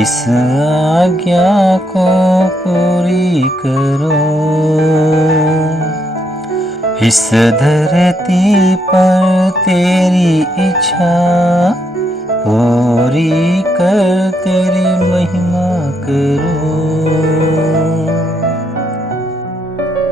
इस आज्ञा को पूरी करो, इस धरती पर तेरी इच्छा पूरी कर तेरी महिमा करो।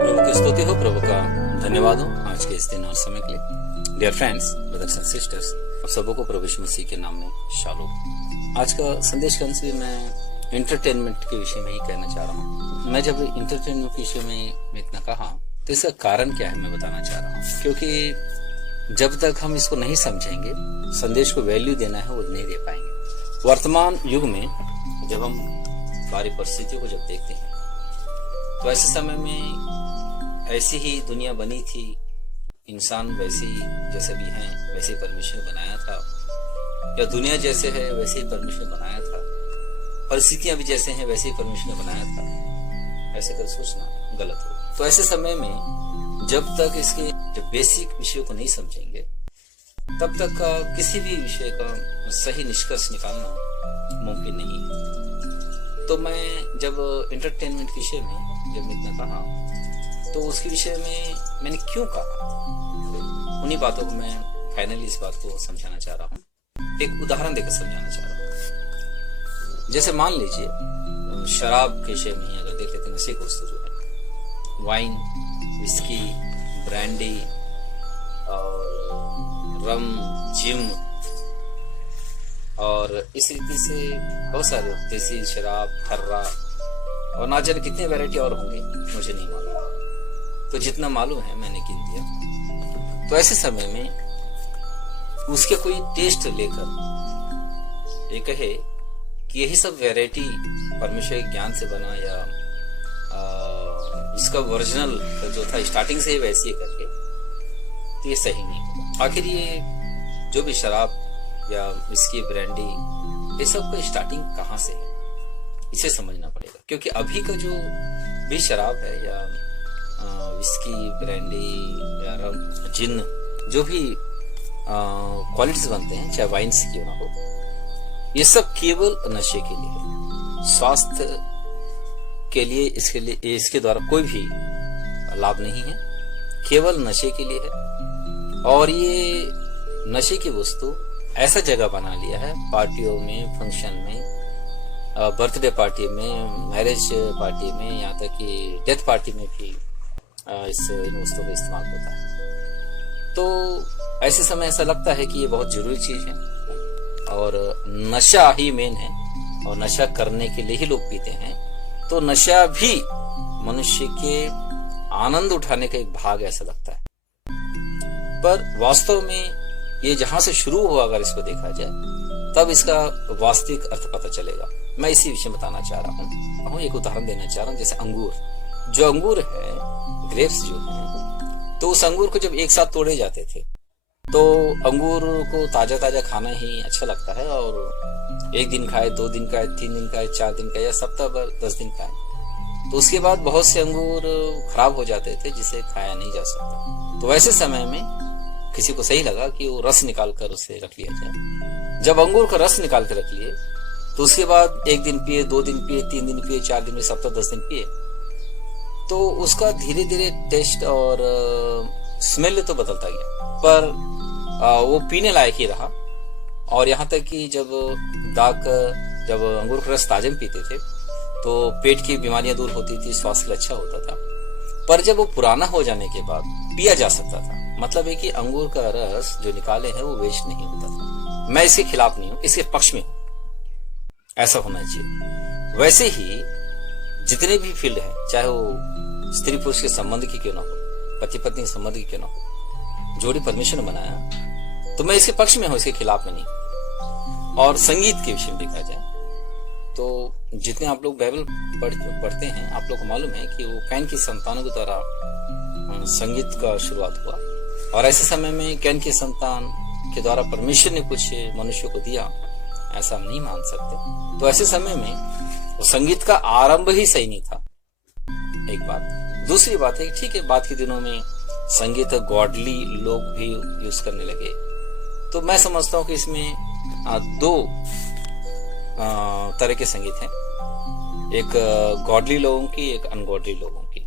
प्रभु की स्तुति हो, प्रभु का धन्यवाद हो आज के इस दिन और समय के लिए। Dear friends, brothers and sisters, आप सबों को प्रभु यीशु मसीह के नाम में शालोम। आज का संदेश के अंश में मैं एंटरटेनमेंट के विषय में ही कहना चाह रहा हूँ। मैं जब एंटरटेनमेंट के विषय में इतना कहा तो इसका कारण क्या है मैं बताना चाह रहा हूँ, क्योंकि जब तक हम इसको नहीं समझेंगे, संदेश को वैल्यू देना है वो नहीं दे पाएंगे। वर्तमान युग में जब हम सारी परिस्थितियों को जब देखते हैं तो ऐसे समय में ऐसी ही दुनिया बनी थी, इंसान वैसे ही जैसे भी हैं वैसे ही परमेश्वर बनाया था, या दुनिया जैसे है वैसे ही परमेश्वर बनाया था, परिस्थितियां भी जैसे हैं वैसे ही परमेश्वर ने बनाया था, ऐसे कर सोचना गलत हो। तो ऐसे समय में जब तक इसके जो बेसिक विषयों को नहीं समझेंगे तब तक किसी भी विषय का सही निष्कर्ष निकालना मुमकिन नहीं है। तो मैं जब एंटरटेनमेंट के विषय में जब इतना कहा तो उसके विषय में मैंने क्यों कहा, उन्हीं बातों को मैं फाइनली इस बात को समझाना चाह रहा हूँ, एक उदाहरण देकर समझाना चाह रहा हूँ। जैसे मान लीजिए शराब के विषय में ही अगर देख लेते हैं, नशे की वस्तु जो है वाइन, विस्की, ब्रांडी और रम, जिम और इस रीति से बहुत सारे देसी शराब, खर्रा और ना जाने कितने वैरायटी और होंगे, मुझे नहीं मालूम। तो जितना मालूम है मैंने गिन दिया। तो ऐसे समय में उसके कोई टेस्ट लेकर ये कहे कि यही सब वैरायटी परमेश्वर के ज्ञान से बना या इसका ओरिजिनल जो था स्टार्टिंग से ही वैसे ही करके, तो ये सही नहीं होगा। आखिर ये जो भी शराब या विस्की, ब्रांडी, ये सब का स्टार्टिंग कहाँ से है, इसे समझना पड़ेगा। क्योंकि अभी का जो भी शराब है या विस्की, ब्रांडी या रम, जिन, जो भी क्वालिटीज बनते हैं, चाहे वाइन से क्यों ना हो, ये सब केवल नशे के लिए है। स्वास्थ्य के लिए इसके द्वारा कोई भी लाभ नहीं है, केवल नशे के लिए है। और ये नशे की वस्तु ऐसा जगह बना लिया है, पार्टियों में, फंक्शन में, बर्थडे पार्टी में, मैरिज पार्टी में, यहाँ तक कि डेथ पार्टी में भी इन वस्तुओं का इस्तेमाल होता है। तो ऐसे समय ऐसा लगता है कि ये बहुत जरूरी चीज है और नशा ही मेन है और नशा करने के लिए ही लोग पीते हैं। तो नशा भी मनुष्य के आनंद उठाने का एक भाग ऐसा लगता है, पर वास्तव में ये जहां से शुरू हुआ अगर इसको देखा जाए तब इसका वास्तविक अर्थ पता चलेगा। मैं इसी विषय बताना चाह रहा हूँ, एक उदाहरण देना चाह रहा हूँ। जैसे अंगूर, जो अंगूर है, ग्रेप्स जो है, तो उस अंगूर को जब एक साथ तोड़े जाते थे तो अंगूर को ताजा ताजा खाना ही अच्छा लगता है, और एक दिन खाए, 2 दिन खाए, 3 दिन खाए, 4 दिन खाए या सप्ताह भर 10 दिन खाए, तो उसके बाद बहुत से अंगूर खराब हो जाते थे जिसे खाया नहीं जा सकता। तो ऐसे समय में किसी को सही लगा कि वो रस निकाल कर उसे रख लिया जाए। जब अंगूर का रस निकाल कर रख लिए तो उसके बाद 1 दिन पिए, 2 दिन पिए, 3 दिन पिए, 4 दिन में, सप्ताह 10 दिन पिए, तो उसका धीरे धीरे टेस्ट और स्मेल तो बदलता गया, पर वो पीने लायक ही रहा। और यहाँ तक कि जब अंगूर का रस ताजे में पीते थे तो पेट की बीमारियां दूर होती थी, स्वास्थ्य के लिए अच्छा होता था। पर जब वो पुराना हो जाने के बाद पिया जा सकता था, मतलब है कि अंगूर का रस जो निकाले हैं वो वेस्ट नहीं होता था। मैं इसके खिलाफ नहीं हूँ, इसके पक्ष में हूँ, ऐसा होना चाहिए। वैसे ही जितने भी फील्ड है, चाहे वो स्त्री पुरुष के संबंध की क्यों ना हो, पति पत्नी के संबंध की क्यों ना हो, जोड़ी परमेश्वर ने बनाया, तो मैं इसके पक्ष में हूं, इसके खिलाफ में नहीं। और संगीत के विषय में देखा जाए तो जितने आप लोग बाइबल पढ़ते हैं, आप लोग को मालूम है कि वो कैन की संतानों के द्वारा संगीत का शुरुआत हुआ, और ऐसे समय में कैन की संतान के द्वारा परमेश्वर ने कुछ मनुष्यों को दिया, ऐसा हम नहीं मान सकते। तो ऐसे समय में वो संगीत का आरंभ ही सही नहीं था, एक बात। दूसरी बात है, ठीक है, बाद के दिनों में संगीत गॉडली लोग भी यूज करने लगे, तो मैं समझता हूँ कि इसमें दो तरह के संगीत हैं, एक गॉडली लोगों की, एक अनगॉडली लोगों की।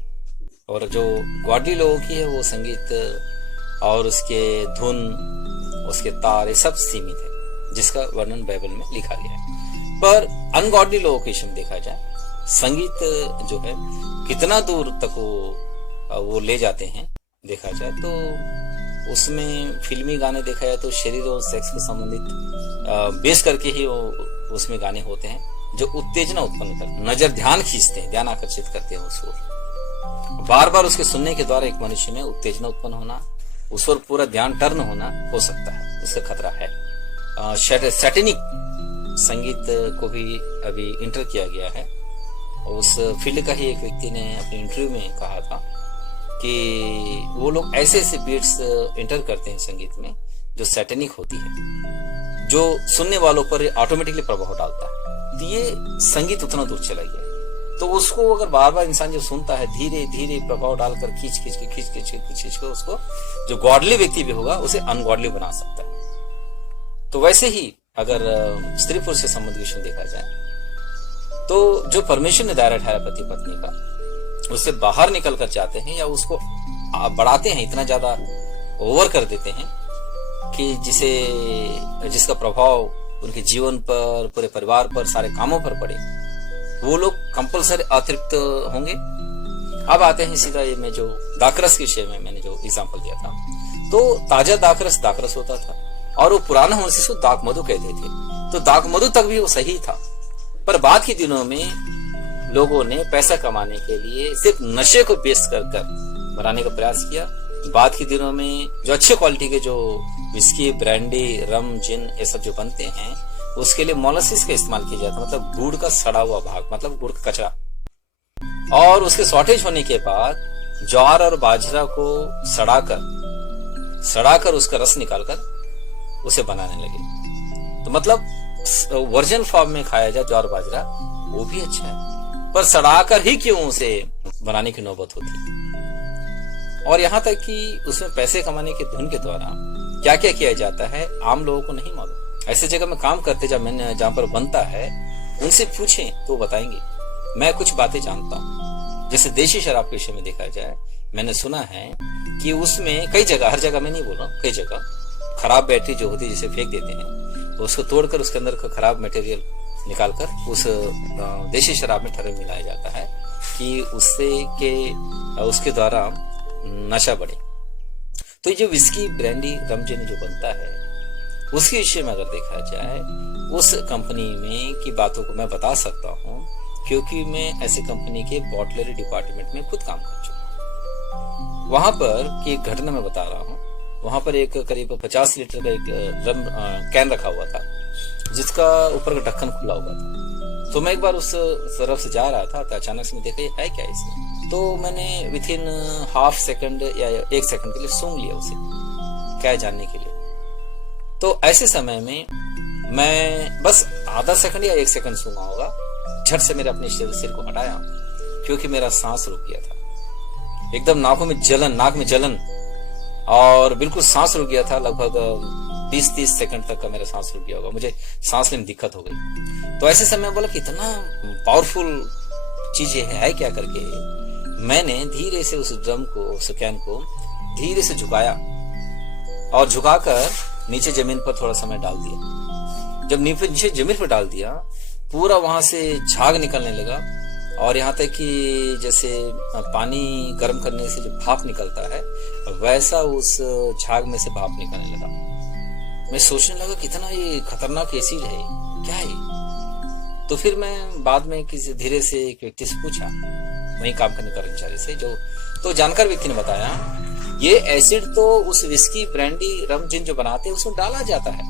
और जो गॉडली लोगों की है वो संगीत और उसके धुन, उसके तार, ये सब सीमित है, जिसका वर्णन बाइबल में लिखा गया है। पर अनगॉडली लोगों के विषय में देखा जाए, संगीत जो है कितना दूर तक वो ले जाते हैं, देखा जाए तो उसमें फिल्मी गाने देखा जाए तो शरीर और सेक्स को संबंधित बेस करके ही वो उसमें गाने होते हैं जो उत्तेजना उत्पन्न करते, नजर ध्यान खींचते हैं, ध्यान आकर्षित करते हैं उस ओर। बार बार उसके सुनने के द्वारा एक मनुष्य में उत्तेजना उत्पन्न होना, उस ओर पूरा ध्यान टर्न होना हो सकता है, उसका खतरा है। सैटेनिक संगीत को भी अभी इंटर किया गया है। उस फील्ड का ही एक व्यक्ति ने अपने इंटरव्यू में कहा था कि वो लोग ऐसे ऐसे बीट्स इंटर करते हैं संगीत में जो सैटेनिक होती है, जो सुनने वालों पर ऑटोमेटिकली प्रभाव डालता है। तो ये संगीत उतना दूर चला गया, तो उसको अगर बार बार इंसान जो सुनता है, धीरे धीरे प्रभाव डालकर खींच के उसको, जो गॉडली व्यक्ति भी होगा उसे अनगॉडली बना सकता है। तो वैसे ही अगर स्त्री पुरुष के संबंध के विषय देखा जाए तो जो परमेश्वर ने दायरा ठहराया पति पत्नी का, उससे बाहर निकल कर जाते हैं या उसको बढ़ाते हैं, इतना ज्यादा ओवर कर देते हैं कि जिसका प्रभाव उनके जीवन पर, पूरे परिवार पर, सारे कामों पर पड़े, वो लोग कंपल्सरी अतृप्त होंगे। अब आते हैं सीधा ये मैं जो दाखरस के विषय में मैंने जो एग्जांपल दिया था, तो ताजा दाखरस होता था और वो पुराना होने से उसको दाक मधु कहते थे। तो दाक मधु तक भी वो सही था, पर बाद के दिनों में लोगों ने पैसा कमाने के लिए सिर्फ नशे को बेस कर बनाने का प्रयास किया। बाद के दिनों में जो अच्छे क्वालिटी के जो विस्की, ब्रांडी, रम, जिन ये सब जो बनते हैं, उसके लिए मोलासिस का इस्तेमाल किया जाता है, मतलब गुड़ का सड़ा हुआ भाग, मतलब गुड़ का कचरा। और उसके शॉर्टेज होने के बाद ज्वार और बाजरा को सड़ाकर उसका रस निकालकर उसे बनाने लगे। तो मतलब वर्जन फॉर्म में खाया जाए ज्वार बाजरा, वो भी अच्छा है, पर सड़ाकर ही क्यों उसे बनाने की नौबत होती। और यहाँ तक कि उसमें पैसे कमाने के धुन के द्वारा क्या क्या किया जाता है आम लोगों को नहीं मालूम। ऐसे जगह में काम करते जहाँ पर बनता है, उनसे पूछें तो बताएंगे। मैं कुछ बातें जानता हूँ, जैसे देशी शराब के विषय में देखा जाए, मैंने सुना है कि उसमें कई जगह, हर जगह में नहीं बोल रहा हूँ, कई जगह खराब बैटरी जो होती है जिसे फेंक देते हैं, तो उसको तोड़कर उसके अंदर का खराब मटेरियल निकालकर उस देशी शराब में ठहर मिलाया जाता है कि उसके द्वारा नशा बढ़े। तो ये जो विस्की, ब्रांडी, रम, जिन जो बनता है, उसके विषय में अगर देखा जाए, उस कंपनी में की बातों को मैं बता सकता हूँ क्योंकि मैं ऐसे कंपनी के बॉटलरी डिपार्टमेंट में खुद काम कर चुका हूँ। वहां पर की एक घटना मैं बता रहा हूँ। वहां पर एक करीब 50 लीटर का एक रम कैन रखा हुआ था, जिसका ऊपर का ढक्कन खुला हुआ था। तो मैं एक बार उस तरफ से जा रहा था, तो अचानक से मैं देखा ये है क्या इसमें। तो मैंने विथ इन हाफ सेकंड या 1 सेकंड के लिए सूंघ लिया उसे, क्या जानने के लिए। तो ऐसे समय में मैं बस आधा सेकंड या 1 सेकंड सूंघा होगा, झट से मेरे अपने सिर को हटाया क्योंकि मेरा सांस रुक गया था। एकदम नाक में जलन और बिल्कुल सांस रुक गया था। लगभग 20-30 सेकंड तक का मेरा सांस रुक गया होगा, मुझे सांस लेने में दिक्कत हो गई। तो ऐसे समय बोला कि इतना पावरफुल चीज ये है क्या करके मैंने धीरे से उस ड्रम को, उस कैन को धीरे से झुकाया और झुकाकर नीचे जमीन पर थोड़ा समय डाल दिया। जब नीचे जमीन पर डाल दिया, पूरा वहां से झाग निकलने लगा और यहाँ तक कि जैसे पानी गर्म करने से जो भाप निकलता है, वैसा उस झाग में से भाप निकलने लगा। मैं सोचने लगा कितना ये खतरनाक एसिड है, क्या है। तो फिर मैं बाद में किसी धीरे से एक व्यक्ति से पूछा, वहीं काम करने कर्मचारी से, तो जानकार व्यक्ति ने बताया ये एसिड तो उस विस्की, ब्रांडी, रम, जिन जो बनाते हैं उसमें डाला जाता है।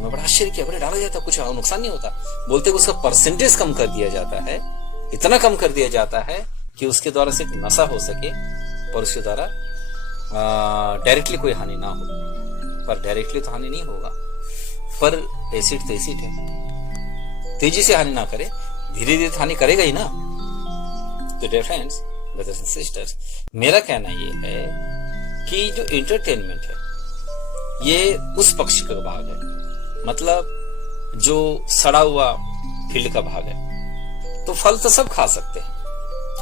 मैं बड़ा आश्चर्य किया, बड़े डाला जाता, कुछ नुकसान नहीं होता। बोलते उसका परसेंटेज कम कर दिया जाता है, इतना कम कर दिया जाता है कि उसके द्वारा सिर्फ नशा हो सके और उसके द्वारा डायरेक्टली कोई हानि ना हो। पर डायरेक्टली तो हानि नहीं होगा, पर एसिड तो एसिड है, तेजी से हानि ना करे, धीरे धीरे हानि करेगा ही ना। तो dear friends, brothers and sisters, मेरा कहना ये है कि जो एंटरटेनमेंट है ये उस पक्ष का भाग है, मतलब जो सड़ा हुआ फील्ड का भाग है। तो फल तो सब खा सकते हैं,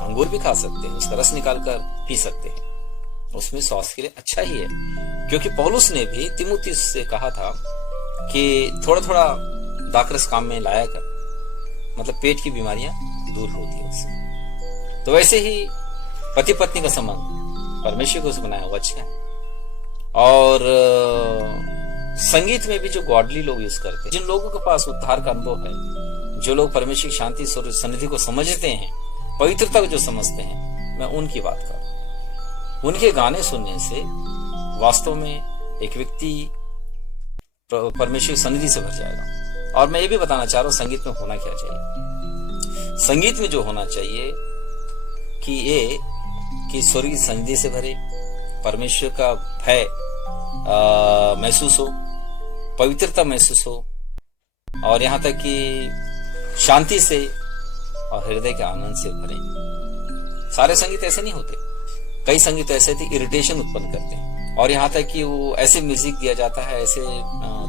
अंगूर भी खा सकते हैं, उसका रस निकाल कर पी सकते हैं, उसमें स्वास्थ्य के लिए अच्छा ही है। क्योंकि पौलुस ने भी तिमुथियुस से कहा था कि थोड़ा थोड़ा दाखरस काम में लाया कर, मतलब पेट की बीमारियां दूर होती है उससे। तो वैसे ही पति पत्नी का संबंध परमेश्वर को बनाया हुआ अच्छा है। और संगीत में भी जो गॉडली लोग यूज करते हैं, जिन लोगों के पास उद्धार का अनुभव है, जो लोग परमेश्वर की शांति सन्निधि को समझते हैं, पवित्रता को जो समझते हैं, मैं उनकी बात कर रहा हूं। उनके गाने सुनने से वास्तव में एक व्यक्ति परमेश्वर की सन्निधि से भर जाएगा। और मैं ये भी बताना चाह रहा हूं संगीत में होना क्या चाहिए। संगीत में जो होना चाहिए कि ये कि स्वर्ग की सन्निधि से भरे, परमेश्वर का भय महसूस हो, पवित्रता महसूस हो, और यहां तक कि शांति से और हृदय के आनंद से भरे। सारे संगीत ऐसे नहीं होते, कई संगीत ऐसे थे इरिटेशन उत्पन्न करते हैं, और यहाँ तक कि वो ऐसे म्यूजिक दिया जाता है, ऐसे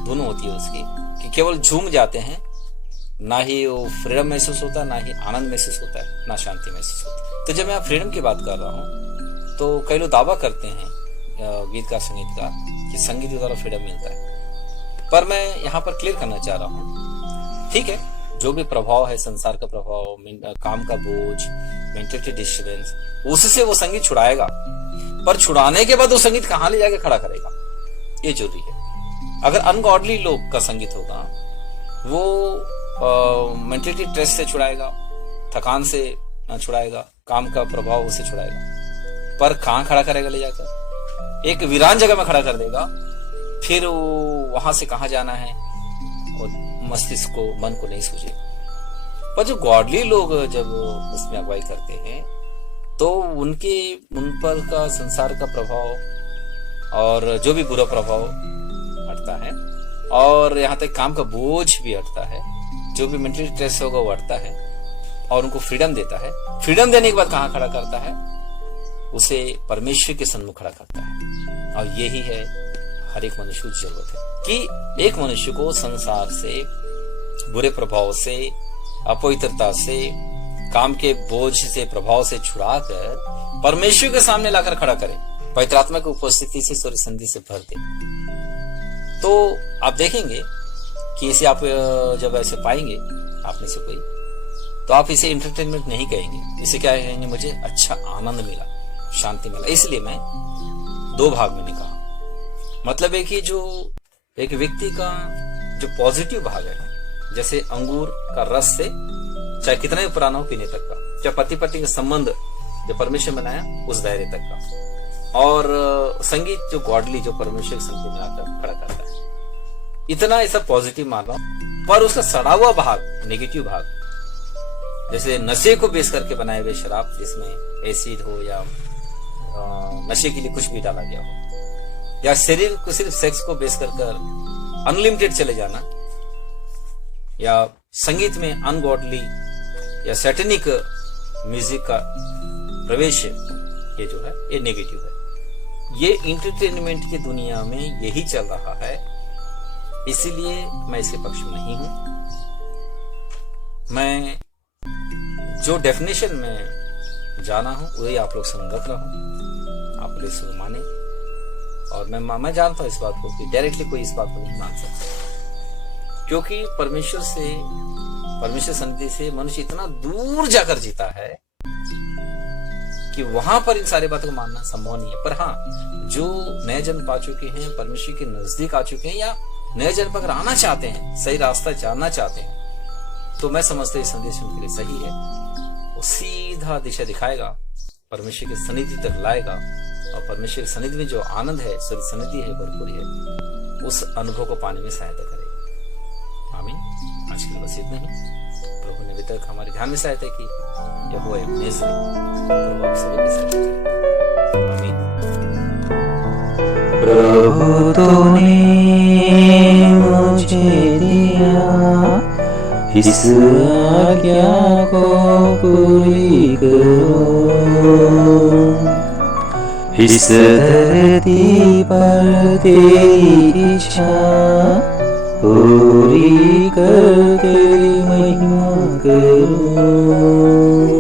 धुन होती है उसकी कि केवल झूम जाते हैं, ना ही वो फ्रीडम महसूस होता, ना ही आनंद महसूस होता है, ना शांति महसूस होती है। तो जब मैं फ्रीडम की बात कर रहा हूँ तो कई लोग दावा करते हैं गीतकार संगीतकार कि संगीत के द्वारा फ्रीडम मिलता है, पर मैं यहाँ पर क्लियर करना चाह रहा हूँ, ठीक है, जो भी प्रभाव है, संसार का प्रभाव, काम का बोझ, मेंटलिटी डिस्टर्बेंस, उससे वो संगीत छुड़ाएगा, पर छुड़ाने के बाद वो संगीत कहाँ ले जाके खड़ा करेगा, ये जरूरी है। अगर अनगॉडली लोग का संगीत होगा, वो मेंटलिटी स्ट्रेस से छुड़ाएगा, थकान से छुड़ाएगा, काम का प्रभाव उसे छुड़ाएगा, पर कहाँ खड़ा करेगा ले जाकर? एक वीरान जगह में खड़ा कर देगा, फिर वहां से कहाँ जाना है और मस्तिष्क को, मन को नहीं सूझे। पर जो गॉडली लोग जब उसमें अगुवाई करते हैं तो उन पर का संसार का प्रभाव और जो भी बुरा प्रभाव हटता है, और यहाँ तक काम का बोझ भी हटता है, जो भी मेंटल स्ट्रेस होगा वो हटता है, और उनको फ्रीडम देता है। फ्रीडम देने के बाद कहाँ खड़ा करता है? उसे परमेश्वर के सन्मुख खड़ा करता है। और यही है हर एक मनुष्य की जरूरत है कि एक मनुष्य को संसार से, बुरे प्रभाव से, अपवित्रता से, काम के बोझ से, प्रभाव से छुड़ाकर परमेश्वर के सामने लाकर खड़ा करे, पवित्र आत्मा की उपस्थिति से, सूर्य संधि से भर दे। तो आप देखेंगे कि इसे आप जब ऐसे पाएंगे आप में से कोई, तो आप इसे एंटरटेनमेंट नहीं कहेंगे, इसे क्या कहेंगे? मुझे अच्छा आनंद मिला, शांति मिला। इसलिए मैं दो भाग में कहा, मतलब है कि जो एक व्यक्ति का जो पॉजिटिव भाग है, जैसे अंगूर का रस से चाहे कितना भी पुराना हो पीने तक का, चाहे पति पत्नी का संबंध जो परमेश्वर बनाया उस दायरे तक का, और संगीत जो गॉडली, जो परमेश्वर संगीत बनाकर खड़ा करता है, इतना ऐसा पॉजिटिव मान रहा हूं। पर उसका सड़ा हुआ भाग, नेगेटिव भाग, जैसे नशे को बेस करके बनाए हुए शराब, जिसमें एसिड हो या नशे के लिए कुछ भी डाला गया हो, या शरीर को सिर्फ सेक्स को बेस कर अनलिमिटेड चले जाना, या संगीत में अनगॉडली या सैटेनिक म्यूजिक का प्रवेश, ये जो है ये नेगेटिव है। ये इंटरटेनमेंट की दुनिया में यही चल रहा है, इसीलिए मैं इसके पक्ष में नहीं हूं। मैं जो डेफिनेशन में जाना हूं वही आप लोग संग रख रहा हूं, आप लोग इसको माने। और मैं जानता हूं इस बात को कि डायरेक्टली कोई इस बात को नहीं मान सकता, क्योंकि परमेश्वर सन्निधि से मनुष्य इतना दूर जाकर जीता है कि वहां पर इन सारी बातों को मानना संभव नहीं है। पर हाँ, जो नए जन्म पा चुके हैं, परमेश्वर के नजदीक आ चुके हैं, या नए जन्म पर आना चाहते हैं, सही रास्ता जानना चाहते हैं, तो मैं समझता हूं ये संदेश उनके लिए सही है। वो सीधा दिशा दिखाएगा, परमेश्वर की सन्निधि तक लाएगा, और परमेश्वर की सन्निधि में जो आनंद है, सन्निधि है, भरपूर है, उस अनुभव को पाने में सहायता करेगा। आमीन। आज के लिए बस इतना ही। प्रभु ने अभी तक हमारे ध्यान में सहायता की, यहोवा एबेनेज़र, प्रभु आप सबकी सहायता करें। आमीन। प्रभु तूने मुझे दिया, इस आज्ञा को पूरी करो, इस धरती पर तेरी इच्छा पूरी कर, तेरी महिमा करो।